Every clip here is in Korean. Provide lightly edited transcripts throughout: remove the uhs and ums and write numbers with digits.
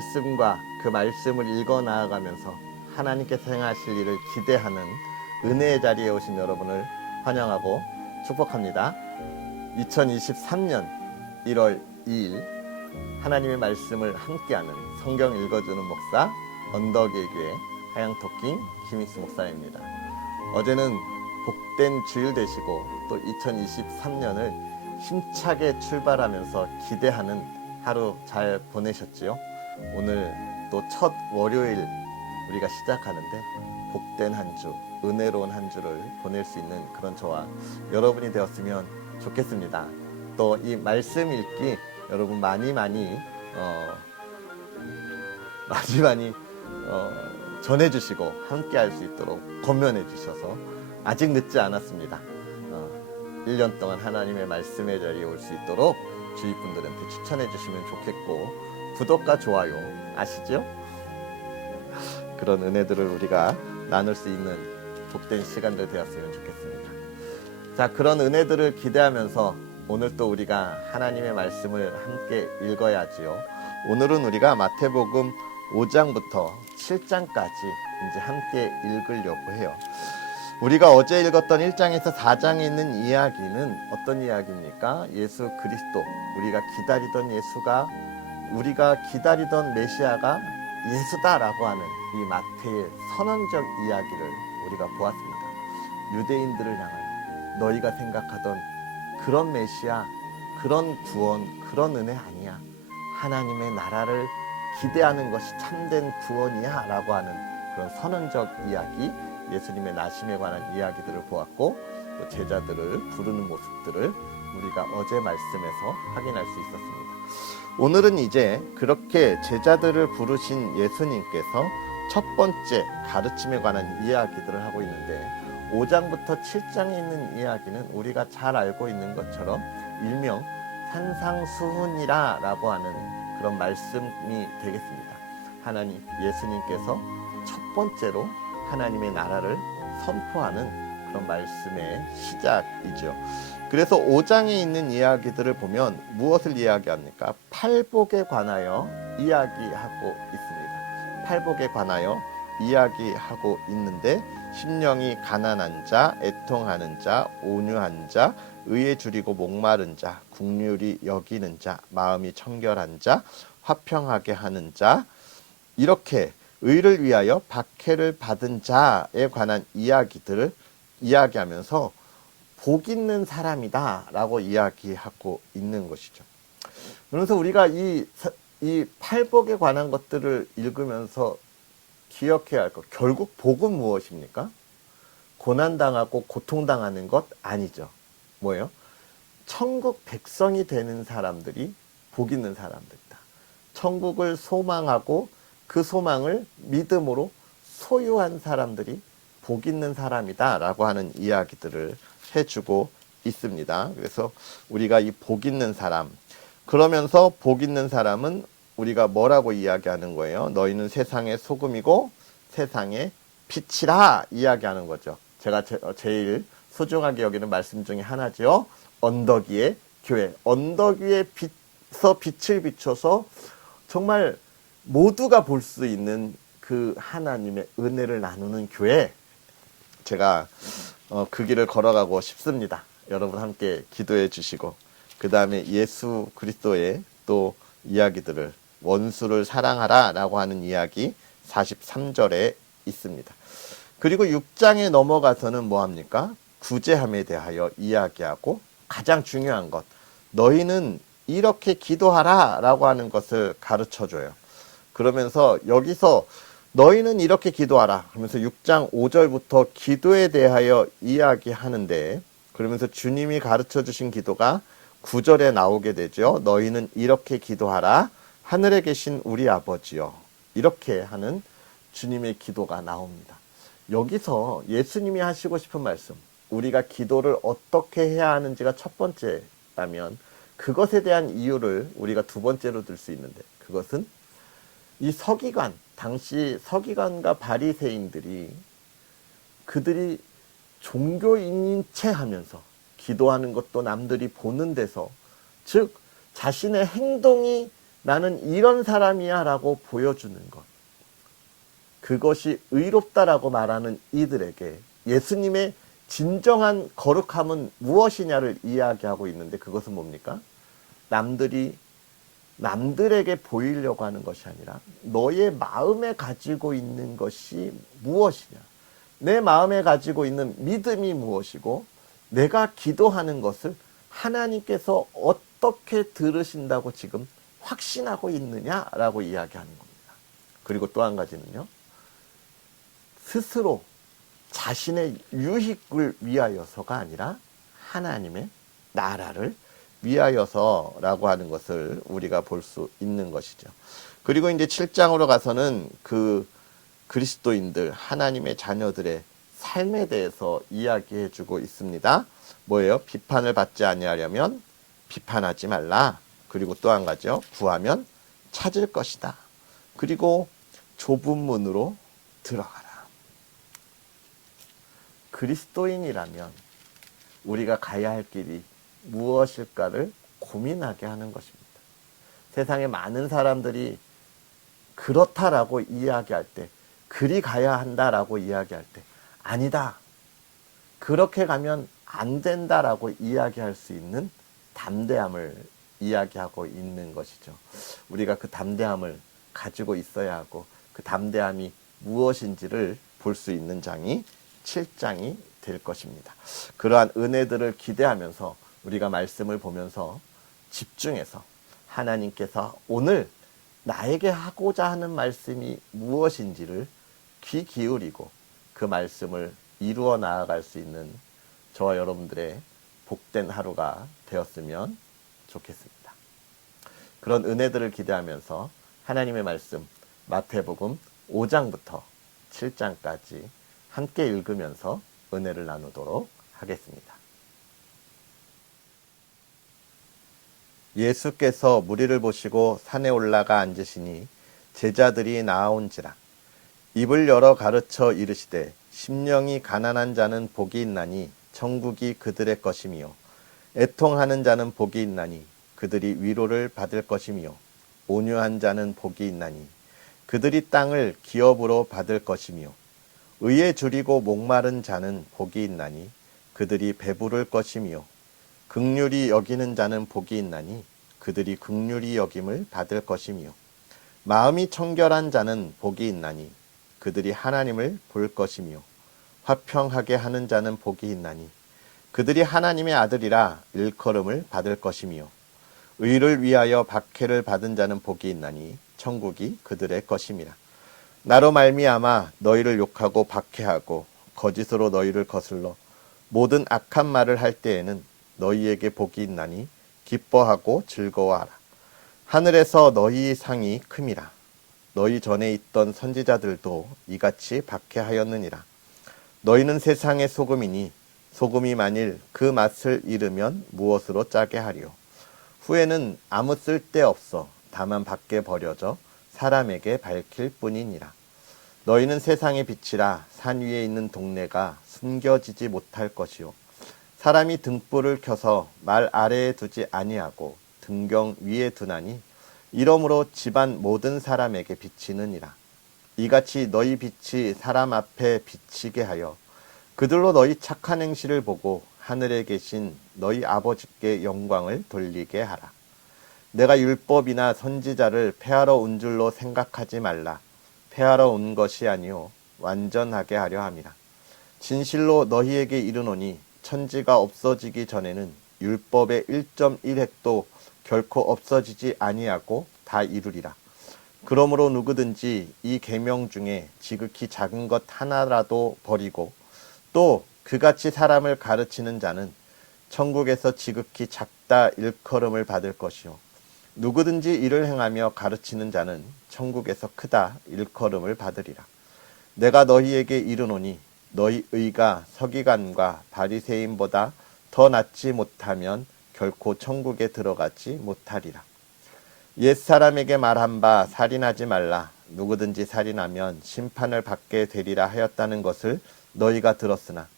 말씀과 그 말씀을 읽어 나아가면서 하나님께서 행하실 일을 기대하는 은혜의 자리에 오신 여러분을 환영하고 축복합니다. 2023년 1월 2일 하나님의 말씀을 함께하는 성경 읽어주는 목사 언덕의 교회 하양토킹 김익수 목사입니다. 어제는 복된 주일 되시고 또 2023년을 힘차게 출발하면서 기대하는 하루 잘 보내셨지요? 오늘 또 첫 월요일 우리가 시작하는데 복된 한 주, 은혜로운 한 주를 보낼 수 있는 그런 저와 여러분이 되었으면 좋겠습니다. 또 이 말씀 읽기 여러분 많이 전해주시고 함께 할 수 있도록 권면해 주셔서 아직 늦지 않았습니다. 1년 동안 하나님의 말씀의 자리에 올 수 있도록 주위 분들한테 추천해 주시면 좋겠고, 구독과 좋아요 아시죠? 그런 은혜들을 우리가 나눌 수 있는 복된 시간들 되었으면 좋겠습니다. 자, 그런 은혜들을 기대하면서 오늘 또 우리가 하나님의 말씀을 함께 읽어야지요. 오늘은 우리가 마태복음 5장부터 7장까지 이제 함께 읽으려고 해요. 우리가 어제 읽었던 1장에서 4장에 있는 이야기는 어떤 이야기입니까? 예수 그리스도, 우리가 기다리던 메시아가 예수다라고 하는 이 마태의 선언적 이야기를 우리가 보았습니다. 유대인들을 향한 너희가 생각하던 그런 메시아, 그런 구원, 그런 은혜 아니야. 하나님의 나라를 기대하는 것이 참된 구원이야 라고 하는 그런 선언적 이야기, 예수님의 나심에 관한 이야기들을 보았고, 또 제자들을 부르는 모습들을 우리가 어제 말씀에서 확인할 수 있었습니다. 오늘은 이제 그렇게 제자들을 부르신 예수님께서 첫 번째 가르침에 관한 이야기들을 하고 있는데, 5장부터 7장에 있는 이야기는 우리가 잘 알고 있는 것처럼 일명 산상수훈이라고 하는 그런 말씀이 되겠습니다. 예수님께서 첫 번째로 하나님의 나라를 선포하는 그런 말씀의 시작이죠. 그래서 5장에 있는 이야기들을 보면 무엇을 이야기합니까? 팔복에 관하여 이야기하고 있습니다. 팔복에 관하여 이야기하고 있는데, 심령이 가난한 자, 애통하는 자, 온유한 자, 의에 줄이고 목마른 자, 국률이 여기는 자, 마음이 청결한 자, 화평하게 하는 자, 이렇게 의를 위하여 박해를 받은 자에 관한 이야기들을 이야기하면서 복 있는 사람이다 라고 이야기하고 있는 것이죠. 그래서 우리가 이 팔복에 관한 것들을 읽으면서 기억해야 할 것, 결국 복은 무엇입니까? 고난당하고 고통당하는 것 아니죠. 뭐예요? 천국 백성이 되는 사람들이 복 있는 사람들이다. 천국을 소망하고 그 소망을 믿음으로 소유한 사람들이 복 있는 사람이다 라고 하는 이야기들을 해주고 있습니다. 그래서 우리가 이 복 있는 사람, 그러면서 복 있는 사람은 우리가 뭐라고 이야기하는 거예요? 너희는 세상의 소금이고 세상의 빛이라 이야기하는 거죠. 제가 제일 소중하게 여기는 말씀 중에 하나죠. 언덕 위의 교회. 언덕 위에 빛을 비춰서 정말 모두가 볼 수 있는 그 하나님의 은혜를 나누는 교회. 제가 그 길을 걸어가고 싶습니다. 여러분 함께 기도해 주시고, 그 다음에 예수 그리스도의 또 이야기들을, 원수를 사랑하라 라고 하는 이야기 43절에 있습니다. 그리고 6장에 넘어가서는 뭐합니까? 구제함에 대하여 이야기하고, 가장 중요한 것, 너희는 이렇게 기도하라 라고 하는 것을 가르쳐줘요. 그러면서 여기서 너희는 이렇게 기도하라 그러면서 6장 5절부터 기도에 대하여 이야기하는데, 그러면서 주님이 가르쳐 주신 기도가 9절에 나오게 되죠. 너희는 이렇게 기도하라. 하늘에 계신 우리 아버지여. 이렇게 하는 주님의 기도가 나옵니다. 여기서 예수님이 하시고 싶은 말씀, 우리가 기도를 어떻게 해야 하는지가 첫 번째라면, 그것에 대한 이유를 우리가 두 번째로 들 수 있는데, 그것은 이 서기관, 당시 서기관과 바리새인들이 그들이 종교인인 채 하면서 기도하는 것도 남들이 보는 데서, 즉 자신의 행동이 나는 이런 사람이야 라고 보여주는 것. 그것이 의롭다라고 말하는 이들에게 예수님의 진정한 거룩함은 무엇이냐를 이야기하고 있는데, 그것은 뭡니까? 남들에게 보이려고 하는 것이 아니라 너의 마음에 가지고 있는 것이 무엇이냐, 내 마음에 가지고 있는 믿음이 무엇이고 내가 기도하는 것을 하나님께서 어떻게 들으신다고 지금 확신하고 있느냐라고 이야기하는 겁니다. 그리고 또 한 가지는요, 스스로 자신의 유익을 위하여서가 아니라 하나님의 나라를 위하여서라고 하는 것을 우리가 볼 수 있는 것이죠. 그리고 이제 7장으로 가서는 그 그리스도인들, 하나님의 자녀들의 삶에 대해서 이야기해 주고 있습니다. 뭐예요? 비판을 받지 아니하려면 비판하지 말라. 그리고 또 한 가지요, 구하면 찾을 것이다. 그리고 좁은 문으로 들어가라. 그리스도인이라면 우리가 가야 할 길이 무엇일까를 고민하게 하는 것입니다. 세상에 많은 사람들이 그렇다라고 이야기할 때, 그리 가야 한다라고 이야기할 때, 아니다, 그렇게 가면 안 된다라고 이야기할 수 있는 담대함을 이야기하고 있는 것이죠. 우리가 그 담대함을 가지고 있어야 하고, 그 담대함이 무엇인지를 볼 수 있는 장이 7장이 될 것입니다. 그러한 은혜들을 기대하면서 우리가 말씀을 보면서 집중해서 하나님께서 오늘 나에게 하고자 하는 말씀이 무엇인지를 귀 기울이고 그 말씀을 이루어 나아갈 수 있는 저와 여러분들의 복된 하루가 되었으면 좋겠습니다. 그런 은혜들을 기대하면서 하나님의 말씀 마태복음 5장부터 7장까지 함께 읽으면서 은혜를 나누도록 하겠습니다. 예수께서 무리를 보시고 산에 올라가 앉으시니 제자들이 나아온지라. 입을 열어 가르쳐 이르시되 심령이 가난한 자는 복이 있나니 천국이 그들의 것이며, 애통하는 자는 복이 있나니 그들이 위로를 받을 것이며, 온유한 자는 복이 있나니 그들이 땅을 기업으로 받을 것이며, 의에 줄이고 목마른 자는 복이 있나니 그들이 배부를 것이며, 긍휼히 여기는 자는 복이 있나니 그들이 긍휼히 여김을 받을 것이며, 마음이 청결한 자는 복이 있나니 그들이 하나님을 볼 것이며, 화평하게 하는 자는 복이 있나니 그들이 하나님의 아들이라 일컬음을 받을 것이며, 의를 위하여 박해를 받은 자는 복이 있나니 천국이 그들의 것임이라. 나로 말미암아 너희를 욕하고 박해하고 거짓으로 너희를 거슬러 모든 악한 말을 할 때에는 너희에게 복이 있나니 기뻐하고 즐거워하라. 하늘에서 너희 상이 큼이라. 너희 전에 있던 선지자들도 이같이 박해하였느니라. 너희는 세상의 소금이니 소금이 만일 그 맛을 잃으면 무엇으로 짜게 하리요. 후에는 아무 쓸데없어 다만 밖에 버려져 사람에게 밝힐 뿐이니라. 너희는 세상의 빛이라. 산 위에 있는 동네가 숨겨지지 못할 것이요, 사람이 등불을 켜서 말 아래에 두지 아니하고 등경 위에 두나니 이러므로 집안 모든 사람에게 비치느니라. 이같이 너희 빛이 사람 앞에 비치게 하여 그들로 너희 착한 행실을 보고 하늘에 계신 너희 아버지께 영광을 돌리게 하라. 내가 율법이나 선지자를 폐하러 온 줄로 생각하지 말라. 폐하러 온 것이 아니요 완전하게 하려 함이라. 진실로 너희에게 이르노니 천지가 없어지기 전에는 율법의 1.1획도 결코 없어지지 아니하고 다 이루리라. 그러므로 누구든지 이 계명 중에 지극히 작은 것 하나라도 버리고 또 그같이 사람을 가르치는 자는 천국에서 지극히 작다 일컬음을 받을 것이요, 누구든지 이를 행하며 가르치는 자는 천국에서 크다 일컬음을 받으리라. 내가 너희에게 이르노니 너희 의가 서기관과 바리새인보다 더 낫지 못하면 결코 천국에 들어가지 못하리라. 옛사람에게 말한 바 살인하지 말라. 누구든지 살인하면 심판을 받게 되리라 하였다는 것을 너희가 들었으나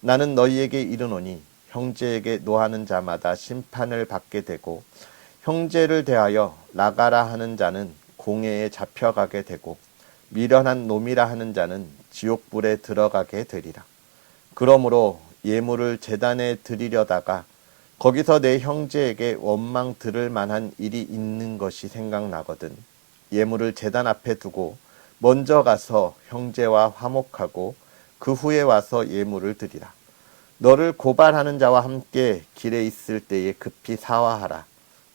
나는 너희에게 이르노니 형제에게 노하는 자마다 심판을 받게 되고 형제를 대하여 나가라 하는 자는 공회에 잡혀가게 되고 미련한 놈이라 하는 자는 지옥불에 들어가게 되리라. 그러므로 예물을 제단에 드리려다가 거기서 내 형제에게 원망 들을 만한 일이 있는 것이 생각나거든 예물을 제단 앞에 두고 먼저 가서 형제와 화목하고 그 후에 와서 예물을 드리라. 너를 고발하는 자와 함께 길에 있을 때에 급히 사화하라.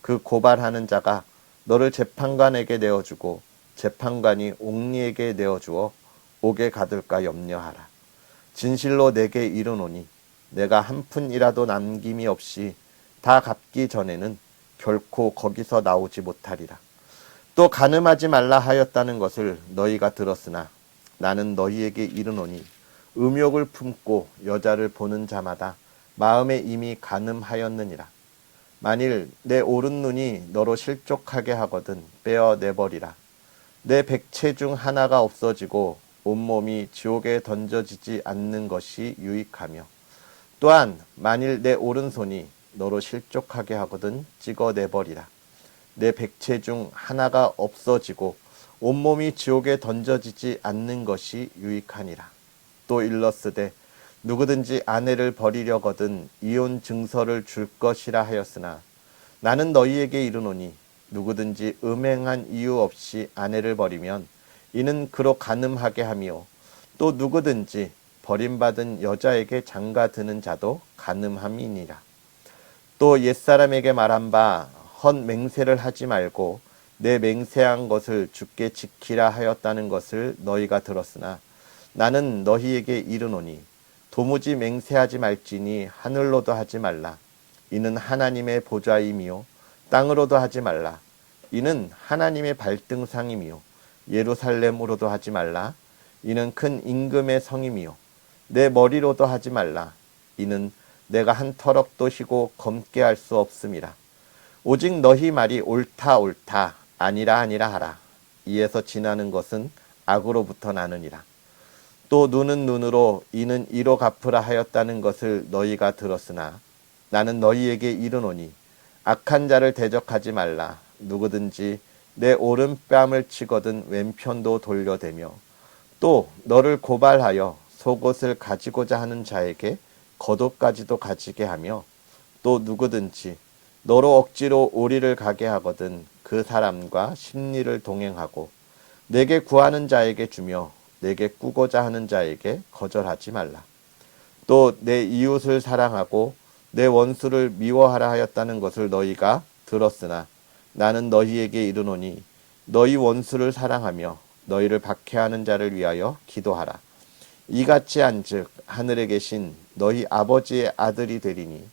그 고발하는 자가 너를 재판관에게 내어주고 재판관이 옥리에게 내어주어 옥에 가둘까 염려하라. 진실로 내게 이르노니 내가 한 푼이라도 남김이 없이 다 갚기 전에는 결코 거기서 나오지 못하리라. 또 간음하지 말라 하였다는 것을 너희가 들었으나 나는 너희에게 이르노니 음욕을 품고 여자를 보는 자마다 마음에 이미 간음하였느니라. 만일 내 오른 눈이 너로 실족하게 하거든 빼어내버리라. 내 백체 중 하나가 없어지고 온몸이 지옥에 던져지지 않는 것이 유익하며 또한 만일 내 오른손이 너로 실족하게 하거든 찍어내버리라. 내 백체 중 하나가 없어지고 온몸이 지옥에 던져지지 않는 것이 유익하니라. 또 일렀으되 누구든지 아내를 버리려거든 이혼 증서를 줄 것이라 하였으나 나는 너희에게 이르노니 누구든지 음행한 이유 없이 아내를 버리면 이는 그로 간음하게 하며 또 누구든지 버림받은 여자에게 장가드는 자도 간음함이니라. 또 옛사람에게 말한 바 헛 맹세를 하지 말고 내 맹세한 것을 주께 지키라 하였다는 것을 너희가 들었으나 나는 너희에게 이르노니 도무지 맹세하지 말지니 하늘로도 하지 말라. 이는 하나님의 보좌이미요 땅으로도 하지 말라. 이는 하나님의 발등상이미요 예루살렘으로도 하지 말라. 이는 큰 임금의 성이미요 내 머리로도 하지 말라. 이는 내가 한 터럭도 희고 검게 할 수 없음이라. 오직 너희 말이 옳다 옳다 아니라 아니라 하라. 이에서 지나는 것은 악으로부터 나느니라. 또 눈은 눈으로 이는 이로 갚으라 하였다는 것을 너희가 들었으나 나는 너희에게 이르노니 악한 자를 대적하지 말라. 누구든지 내 오른뺨을 치거든 왼편도 돌려대며 또 너를 고발하여 속옷을 가지고자 하는 자에게 겉옷까지도 가지게 하며 또 누구든지 너로 억지로 오리를 가게 하거든 그 사람과 심리를 동행하고 내게 구하는 자에게 주며 내게 꾸고자 하는 자에게 거절하지 말라. 또 내 이웃을 사랑하고 내 원수를 미워하라 하였다는 것을 너희가 들었으나 나는 너희에게 이르노니 너희 원수를 사랑하며 너희를 박해하는 자를 위하여 기도하라. 이같이 한즉 하늘에 계신 너희 아버지의 아들이 되리니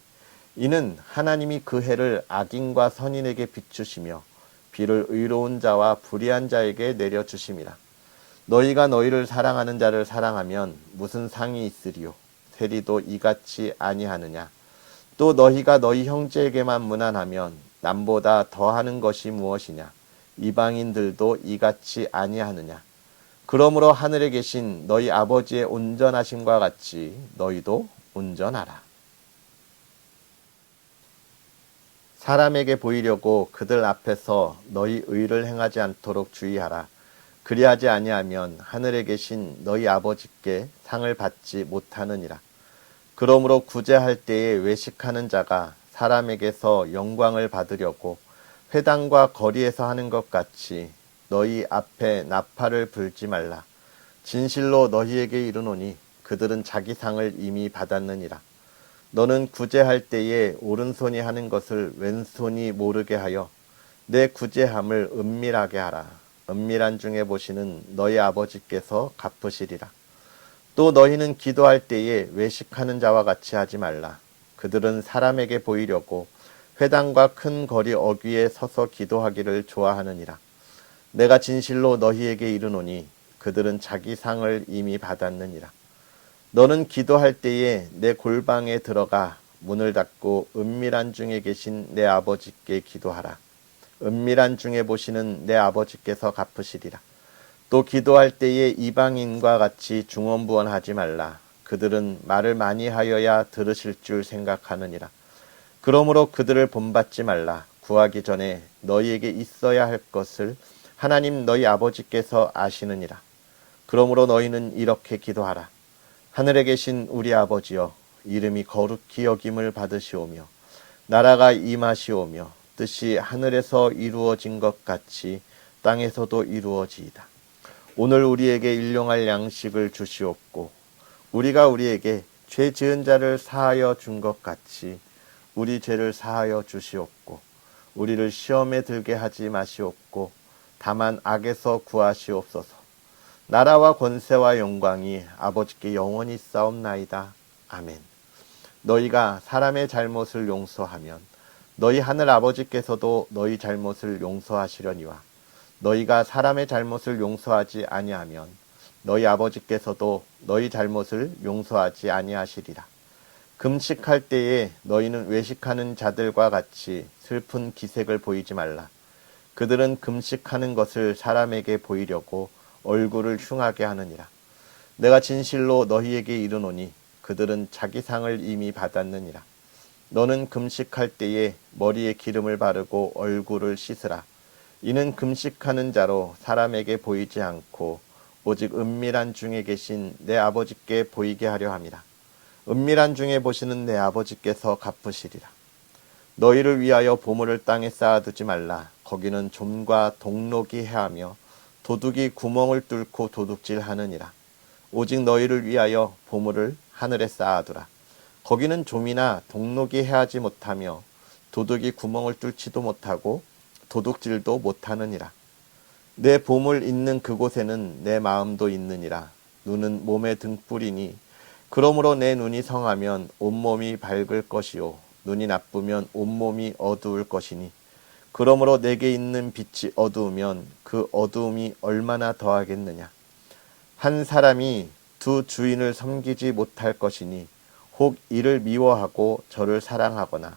이는 하나님이 그 해를 악인과 선인에게 비추시며 비를 의로운 자와 불의한 자에게 내려주심이라. 너희가 너희를 사랑하는 자를 사랑하면 무슨 상이 있으리요? 세리도 이같이 아니하느냐? 또 너희가 너희 형제에게만 무난하면 남보다 더하는 것이 무엇이냐? 이방인들도 이같이 아니하느냐? 그러므로 하늘에 계신 너희 아버지의 온전하심과 같이 너희도 온전하라. 사람에게 보이려고 그들 앞에서 너희 의를 행하지 않도록 주의하라. 그리하지 아니하면 하늘에 계신 너희 아버지께 상을 받지 못하느니라. 그러므로 구제할 때에 외식하는 자가 사람에게서 영광을 받으려고 회당과 거리에서 하는 것 같이 너희 앞에 나팔을 불지 말라. 진실로 너희에게 이르노니 그들은 자기 상을 이미 받았느니라. 너는 구제할 때에 오른손이 하는 것을 왼손이 모르게 하여 내 구제함을 은밀하게 하라. 은밀한 중에 보시는 너희 아버지께서 갚으시리라. 또 너희는 기도할 때에 외식하는 자와 같이 하지 말라. 그들은 사람에게 보이려고 회당과 큰 거리 어귀에 서서 기도하기를 좋아하느니라. 내가 진실로 너희에게 이르노니 그들은 자기 상을 이미 받았느니라. 너는 기도할 때에 내 골방에 들어가 문을 닫고 은밀한 중에 계신 내 아버지께 기도하라. 은밀한 중에 보시는 내 아버지께서 갚으시리라. 또 기도할 때에 이방인과 같이 중언부언하지 말라. 그들은 말을 많이 하여야 들으실 줄 생각하느니라. 그러므로 그들을 본받지 말라. 구하기 전에 너희에게 있어야 할 것을 하나님 너희 아버지께서 아시느니라. 그러므로 너희는 이렇게 기도하라. 하늘에 계신 우리 아버지여, 이름이 거룩히 여김을 받으시오며 나라가 임하시오며 뜻이 하늘에서 이루어진 것 같이 땅에서도 이루어지이다. 오늘 우리에게 일용할 양식을 주시옵고 우리가 우리에게 죄 지은 자를 사하여 준 것 같이 우리 죄를 사하여 주시옵고 우리를 시험에 들게 하지 마시옵고 다만 악에서 구하시옵소서. 나라와 권세와 영광이 아버지께 영원히 싸움나이다. 아멘. 너희가 사람의 잘못을 용서하면 너희 하늘 아버지께서도 너희 잘못을 용서하시려니와 너희가 사람의 잘못을 용서하지 아니하면 너희 아버지께서도 너희 잘못을 용서하지 아니하시리라. 금식할 때에 너희는 외식하는 자들과 같이 슬픈 기색을 보이지 말라. 그들은 금식하는 것을 사람에게 보이려고 얼굴을 흉하게 하느니라. 내가 진실로 너희에게 이르노니 그들은 자기 상을 이미 받았느니라. 너는 금식할 때에 머리에 기름을 바르고 얼굴을 씻으라. 이는 금식하는 자로 사람에게 보이지 않고 오직 은밀한 중에 계신 내 아버지께 보이게 하려 함이라. 은밀한 중에 보시는 내 아버지께서 갚으시리라. 너희를 위하여 보물을 땅에 쌓아두지 말라. 거기는 좀과 동록이 해하며 도둑이 구멍을 뚫고 도둑질하느니라. 오직 너희를 위하여 보물을 하늘에 쌓아두라. 거기는 좀이나 동록이 해하지 못하며 도둑이 구멍을 뚫지도 못하고 도둑질도 못하느니라. 내 보물 있는 그곳에는 내 마음도 있느니라. 눈은 몸의 등불이니 그러므로 내 눈이 성하면 온몸이 밝을 것이요 눈이 나쁘면 온몸이 어두울 것이니 그러므로 내게 있는 빛이 어두우면 그 어두움이 얼마나 더하겠느냐. 한 사람이 두 주인을 섬기지 못할 것이니 혹 이를 미워하고 저를 사랑하거나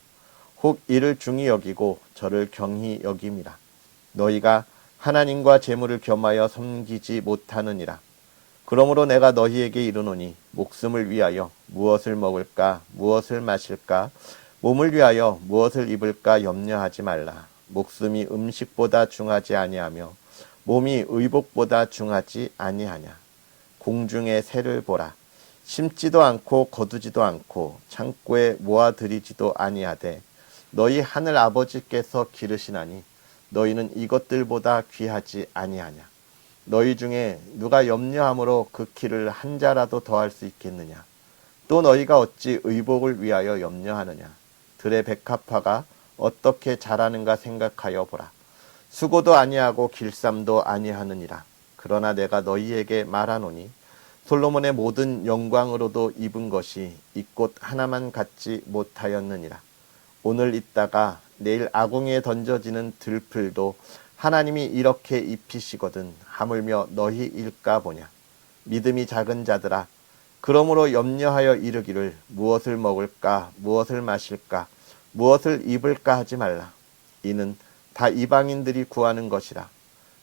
혹 이를 중히 여기고 저를 경히 여김이라. 너희가 하나님과 재물을 겸하여 섬기지 못하느니라. 그러므로 내가 너희에게 이르노니 목숨을 위하여 무엇을 먹을까 무엇을 마실까 몸을 위하여 무엇을 입을까 염려하지 말라. 목숨이 음식보다 중하지 아니하며 몸이 의복보다 중하지 아니하냐. 공중의 새를 보라. 심지도 않고 거두지도 않고 창고에 모아들이지도 아니하되 너희 하늘 아버지께서 기르시나니 너희는 이것들보다 귀하지 아니하냐. 너희 중에 누가 염려함으로 그 키를 한 자라도 더할 수 있겠느냐. 또 너희가 어찌 의복을 위하여 염려하느냐. 들의 백합화가 어떻게 자라는가 생각하여 보라. 수고도 아니하고 길쌈도 아니하느니라. 그러나 내가 너희에게 말하노니 솔로몬의 모든 영광으로도 입은 것이 이 꽃 하나만 갖지 못하였느니라. 오늘 있다가 내일 아궁이에 던져지는 들풀도 하나님이 이렇게 입히시거든 하물며 너희일까 보냐. 믿음이 작은 자들아, 그러므로 염려하여 이르기를 무엇을 먹을까 무엇을 마실까 무엇을 입을까 하지 말라. 이는 다 이방인들이 구하는 것이라.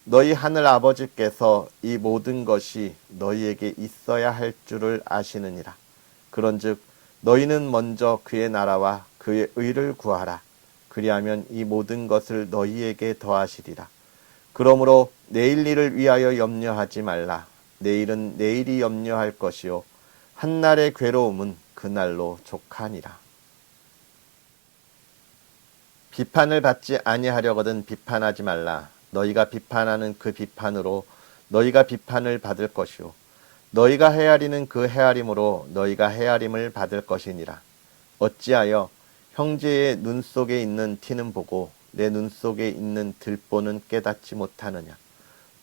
너희 하늘 아버지께서 이 모든 것이 너희에게 있어야 할 줄을 아시느니라. 그런즉 너희는 먼저 그의 나라와 그의 의를 구하라. 그리하면 이 모든 것을 너희에게 더하시리라. 그러므로 내일 일을 위하여 염려하지 말라. 내일은 내일이 염려할 것이요 한날의 괴로움은 그날로 족하니라. 비판을 받지 아니하려거든 비판하지 말라. 너희가 비판하는 그 비판으로 너희가 비판을 받을 것이요 너희가 헤아리는 그 헤아림으로 너희가 헤아림을 받을 것이니라. 어찌하여 형제의 눈 속에 있는 티는 보고 내 눈 속에 있는 들보는 깨닫지 못하느냐.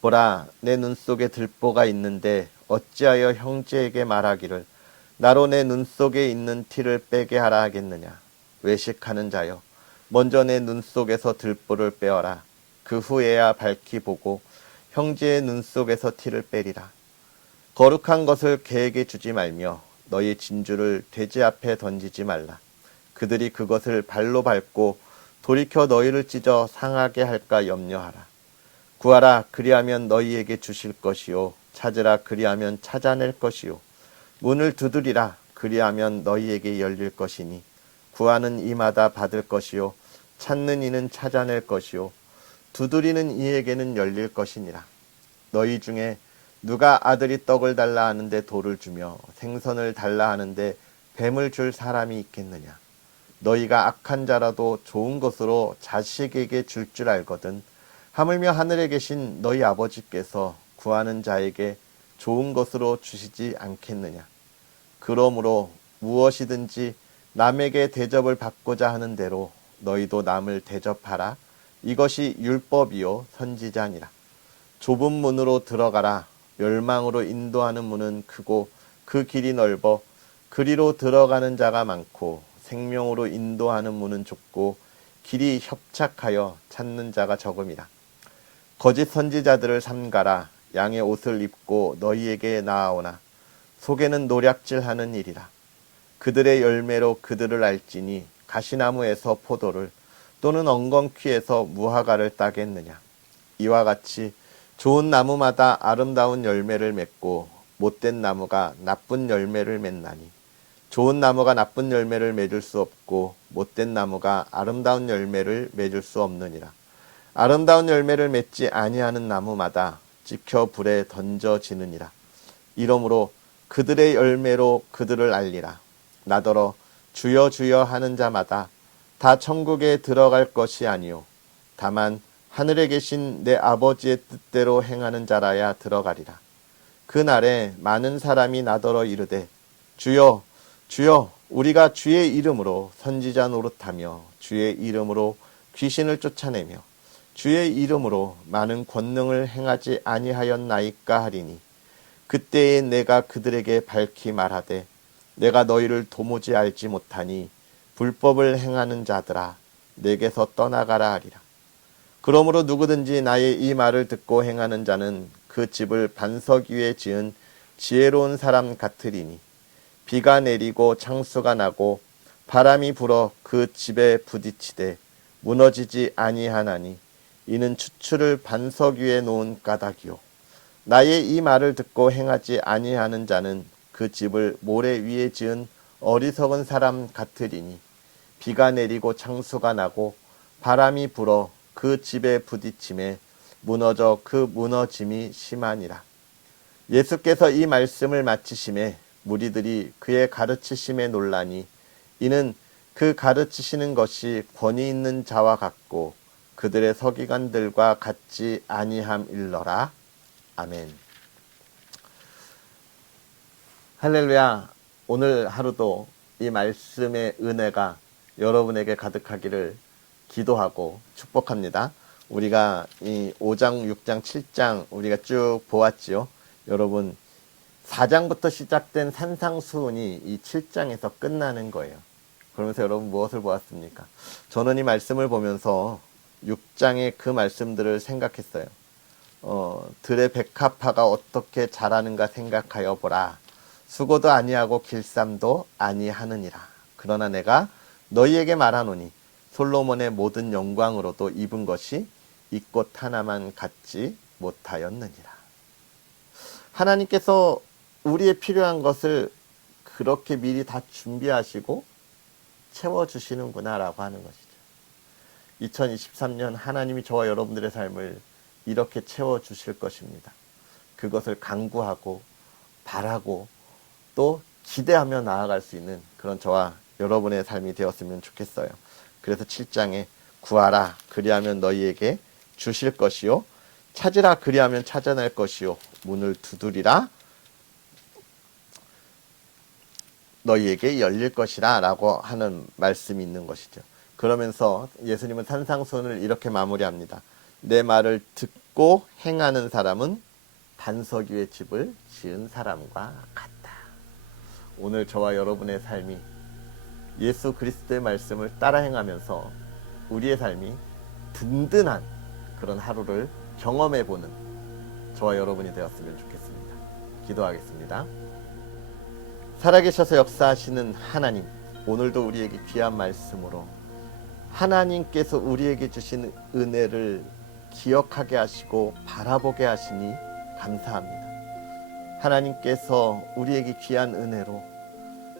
보라, 내 눈 속에 들보가 있는데 어찌하여 형제에게 말하기를 나로 내 눈 속에 있는 티를 빼게 하라 하겠느냐. 외식하는 자여, 먼저 내 눈 속에서 들보를 빼어라. 그 후에야 밝히 보고 형제의 눈 속에서 티를 빼리라. 거룩한 것을 개에게 주지 말며 너희 진주를 돼지 앞에 던지지 말라. 그들이 그것을 발로 밟고 돌이켜 너희를 찢어 상하게 할까 염려하라. 구하라, 그리하면 너희에게 주실 것이요 찾으라, 그리하면 찾아낼 것이요 문을 두드리라, 그리하면 너희에게 열릴 것이니 구하는 이마다 받을 것이요 찾는 이는 찾아낼 것이요 두드리는 이에게는 열릴 것이니라. 너희 중에 누가 아들이 떡을 달라 하는데 돌을 주며 생선을 달라 하는데 뱀을 줄 사람이 있겠느냐. 너희가 악한 자라도 좋은 것으로 자식에게 줄 줄 알거든 하물며 하늘에 계신 너희 아버지께서 구하는 자에게 좋은 것으로 주시지 않겠느냐. 그러므로 무엇이든지 남에게 대접을 받고자 하는 대로 너희도 남을 대접하라. 이것이 율법이요 선지자니라. 좁은 문으로 들어가라. 멸망으로 인도하는 문은 크고 그 길이 넓어 그리로 들어가는 자가 많고 생명으로 인도하는 문은 좁고 길이 협착하여 찾는 자가 적음이라. 거짓 선지자들을 삼가라. 양의 옷을 입고 너희에게 나아오나 속에는 노략질하는 일이라. 그들의 열매로 그들을 알지니 가시나무에서 포도를 또는 엉겅퀴에서 무화과를 따겠느냐. 이와 같이 좋은 나무마다 아름다운 열매를 맺고 못된 나무가 나쁜 열매를 맺나니 좋은 나무가 나쁜 열매를 맺을 수 없고 못된 나무가 아름다운 열매를 맺을 수 없느니라. 아름다운 열매를 맺지 아니하는 나무마다 찍혀 불에 던져지느니라. 이러므로 그들의 열매로 그들을 알리라. 나더러 주여 주여 하는 자마다 다 천국에 들어갈 것이 아니요 다만 하늘에 계신 내 아버지의 뜻대로 행하는 자라야 들어가리라. 그날에 많은 사람이 나더러 이르되 주여 주여 우리가 주의 이름으로 선지자 노릇하며 주의 이름으로 귀신을 쫓아내며 주의 이름으로 많은 권능을 행하지 아니하였나이까 하리니 그때에 내가 그들에게 밝히 말하되 내가 너희를 도무지 알지 못하니 불법을 행하는 자들아 내게서 떠나가라 하리라. 그러므로 누구든지 나의 이 말을 듣고 행하는 자는 그 집을 반석 위에 지은 지혜로운 사람 같으리니 비가 내리고 창수가 나고 바람이 불어 그 집에 부딪히되 무너지지 아니하나니 이는 추추를 반석 위에 놓은 까닭이요 나의 이 말을 듣고 행하지 아니하는 자는 그 집을 모래 위에 지은 어리석은 사람 같으리니 비가 내리고 창수가 나고 바람이 불어 그 집에 부딪힘에 무너져 그 무너짐이 심하니라. 예수께서 이 말씀을 마치심에 무리들이 그의 가르치심에 놀라니 이는 그 가르치시는 것이 권위 있는 자와 같고 그들의 서기관들과 같지 아니함일러라. 아멘. 할렐루야. 오늘 하루도 이 말씀의 은혜가 여러분에게 가득하기를 기도하고 축복합니다. 우리가 이 5장, 6장, 7장 우리가 쭉 보았지요. 여러분 4장부터 시작된 산상수훈이 이 7장에서 끝나는 거예요. 그러면서 여러분 무엇을 보았습니까? 저는 이 말씀을 보면서 6장의 그 말씀들을 생각했어요. 들의 백합화가 어떻게 자라는가 생각하여 보라. 수고도 아니하고 길쌈도 아니하느니라. 그러나 내가 너희에게 말하노니 솔로몬의 모든 영광으로도 입은 것이 이 꽃 하나만 갖지 못하였느니라. 하나님께서 우리의 필요한 것을 그렇게 미리 다 준비하시고 채워주시는구나 라고 하는 것이죠. 2023년 하나님이 저와 여러분들의 삶을 이렇게 채워주실 것입니다. 그것을 간구하고 바라고 또 기대하며 나아갈 수 있는 그런 저와 여러분의 삶이 되었으면 좋겠어요. 그래서 7장에 구하라 그리하면 너희에게 주실 것이요 찾으라 그리하면 찾아낼 것이요 문을 두드리라 너희에게 열릴 것이라 라고 하는 말씀이 있는 것이죠. 그러면서 예수님은 산상수훈을 이렇게 마무리합니다. 내 말을 듣고 행하는 사람은 반석 위에 집을 지은 사람과 같다. 오늘 저와 여러분의 삶이 예수 그리스도의 말씀을 따라 행하면서 우리의 삶이 든든한 그런 하루를 경험해보는 저와 여러분이 되었으면 좋겠습니다. 기도하겠습니다. 살아계셔서 역사하시는 하나님, 오늘도 우리에게 귀한 말씀으로 하나님께서 우리에게 주신 은혜를 기억하게 하시고 바라보게 하시니 감사합니다. 하나님께서 우리에게 귀한 은혜로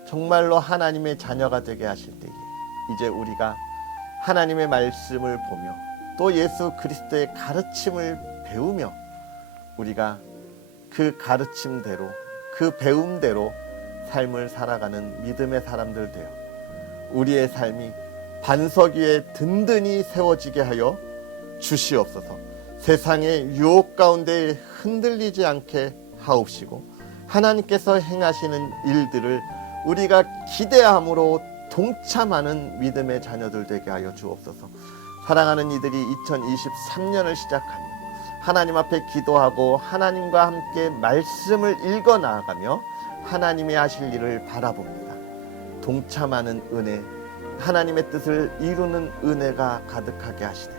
정말로 하나님의 자녀가 되게 하실 때에 이제 우리가 하나님의 말씀을 보며 또 예수 그리스도의 가르침을 배우며 우리가 그 가르침대로 그 배움대로 삶을 살아가는 믿음의 사람들 되어 우리의 삶이 반석 위에 든든히 세워지게 하여 주시옵소서. 세상의 유혹 가운데 흔들리지 않게 하옵시고 하나님께서 행하시는 일들을 우리가 기대함으로 동참하는 믿음의 자녀들 되게 하여 주옵소서. 사랑하는 이들이 2023년을 시작하며 하나님 앞에 기도하고 하나님과 함께 말씀을 읽어 나아가며 하나님의 하실 일을 바라봅니다. 동참하는 은혜, 하나님의 뜻을 이루는 은혜가 가득하게 하시되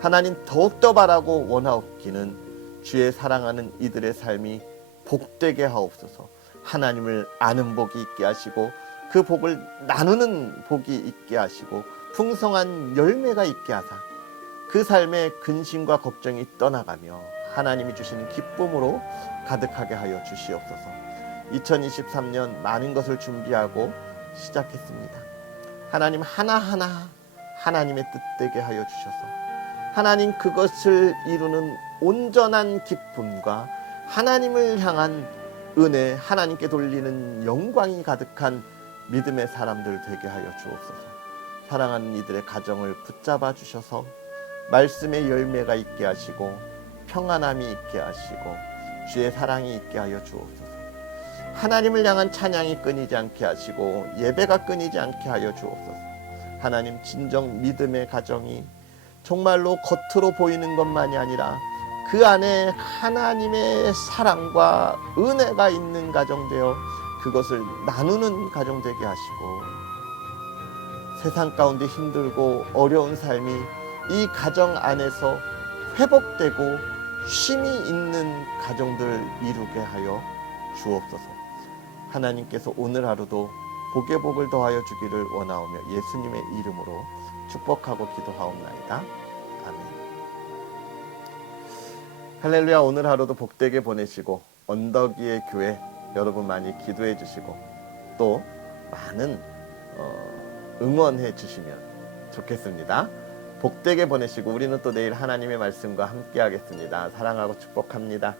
하나님 더욱더 바라고 원하옵기는 주의 사랑하는 이들의 삶이 복되게 하옵소서. 하나님을 아는 복이 있게 하시고 그 복을 나누는 복이 있게 하시고 풍성한 열매가 있게 하사 그 삶에 근심과 걱정이 떠나가며 하나님이 주시는 기쁨으로 가득하게 하여 주시옵소서. 2023년 많은 것을 준비하고 시작했습니다. 하나님 하나하나 하나님의 뜻되게 하여 주셔서 하나님 그것을 이루는 온전한 기쁨과 하나님을 향한 은혜, 하나님께 돌리는 영광이 가득한 믿음의 사람들 되게 하여 주옵소서. 사랑하는 이들의 가정을 붙잡아 주셔서 말씀의 열매가 있게 하시고 평안함이 있게 하시고 주의 사랑이 있게 하여 주옵소서. 하나님을 향한 찬양이 끊이지 않게 하시고 예배가 끊이지 않게 하여 주옵소서. 하나님 진정 믿음의 가정이 정말로 겉으로 보이는 것만이 아니라 그 안에 하나님의 사랑과 은혜가 있는 가정 되어 그것을 나누는 가정 되게 하시고 세상 가운데 힘들고 어려운 삶이 이 가정 안에서 회복되고 쉼이 있는 가정들 이루게 하여 주옵소서. 하나님께서 오늘 하루도 복의 복을 더하여 주기를 원하오며 예수님의 이름으로 축복하고 기도하옵나이다. 아멘. 할렐루야. 오늘 하루도 복되게 보내시고 언덕 위의 교회 여러분 많이 기도해 주시고 또 많은 응원해 주시면 좋겠습니다. 복되게 보내시고 우리는 또 내일 하나님의 말씀과 함께 하겠습니다. 사랑하고 축복합니다.